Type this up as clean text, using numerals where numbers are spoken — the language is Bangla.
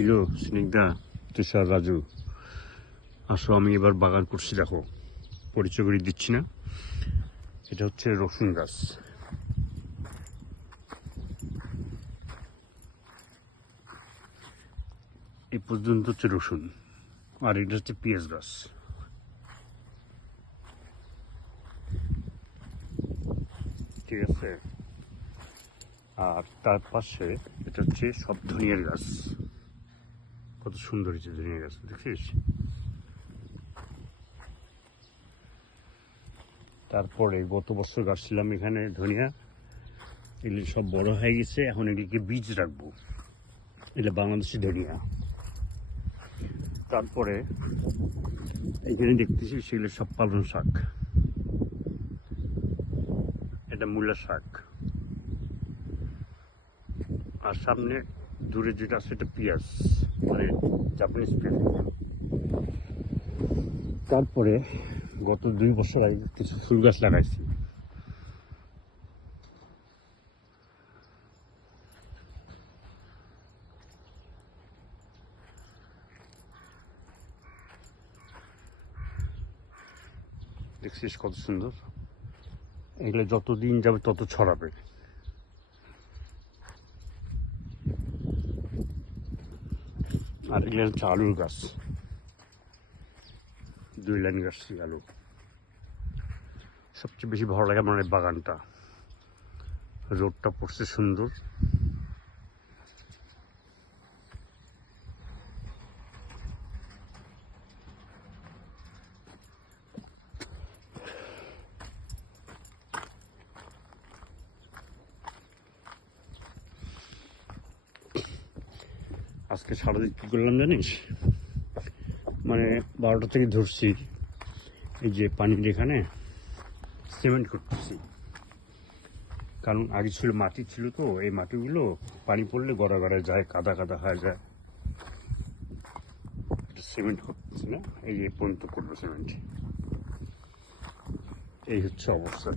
ইলো স্নিগ্ধা তুষার রাজু আসো, আমি এবার বাগান করছি। দেখো, পরিচয় করে দিচ্ছি না, এটা হচ্ছে রসুন গাছ। এই পর্যন্ত হচ্ছে রসুন, আর এটা হচ্ছে পেঁয়াজ গাছ। ঠিক আছে, আর তার পাশে এটা হচ্ছে সব ধনিয়ার গাছ। কত সুন্দর হয়েছে ধনিয়া গাছ, দেখছিস? তারপরে গত বছর গাছছিলাম এখানে ধনিয়া, এগুলি সব বড় হয়ে গেছে, এখন এগুলিকে বীজ রাখবো। এটা বাংলাদেশি ধনিয়া। তারপরে এখানে দেখতেছি সেগুলো সব পালং শাক, এটা মূলা শাক, আর সামনে দূরে যেটা আছে এটা পেঁয়াজ, মানে জাপানিজ পেঁয়াজ। তারপরে গত 2 বছর আগে কিছু ফুল গাছ লাগাইছি। দেখছিস কত সুন্দর? এগুলো যত দিন যাবে তত ছড়াবে। আর এগুলো হচ্ছে আলুর গাছ, 2 লাইন গাছ আলু। সবচেয়ে বেশি ভালো লাগে আমার এই বাগানটা, রোডটা পড়ছে সুন্দর। আজকে সারাদিন কী করলাম জানিস? মানে 12টা থেকে ধরছি, এই যে পানির এখানে সিমেন্ট করতেছি। কারণ আগে ছিল মাটি ছিল, তো এই মাটিগুলো পানি পড়লে গড়া গড়ায় যায়, কাদা কাদা হয়ে যায়। সিমেন্ট করতেছি না, এই যে পর্যন্ত করবো সিমেন্ট। এই হচ্ছে অবস্থা।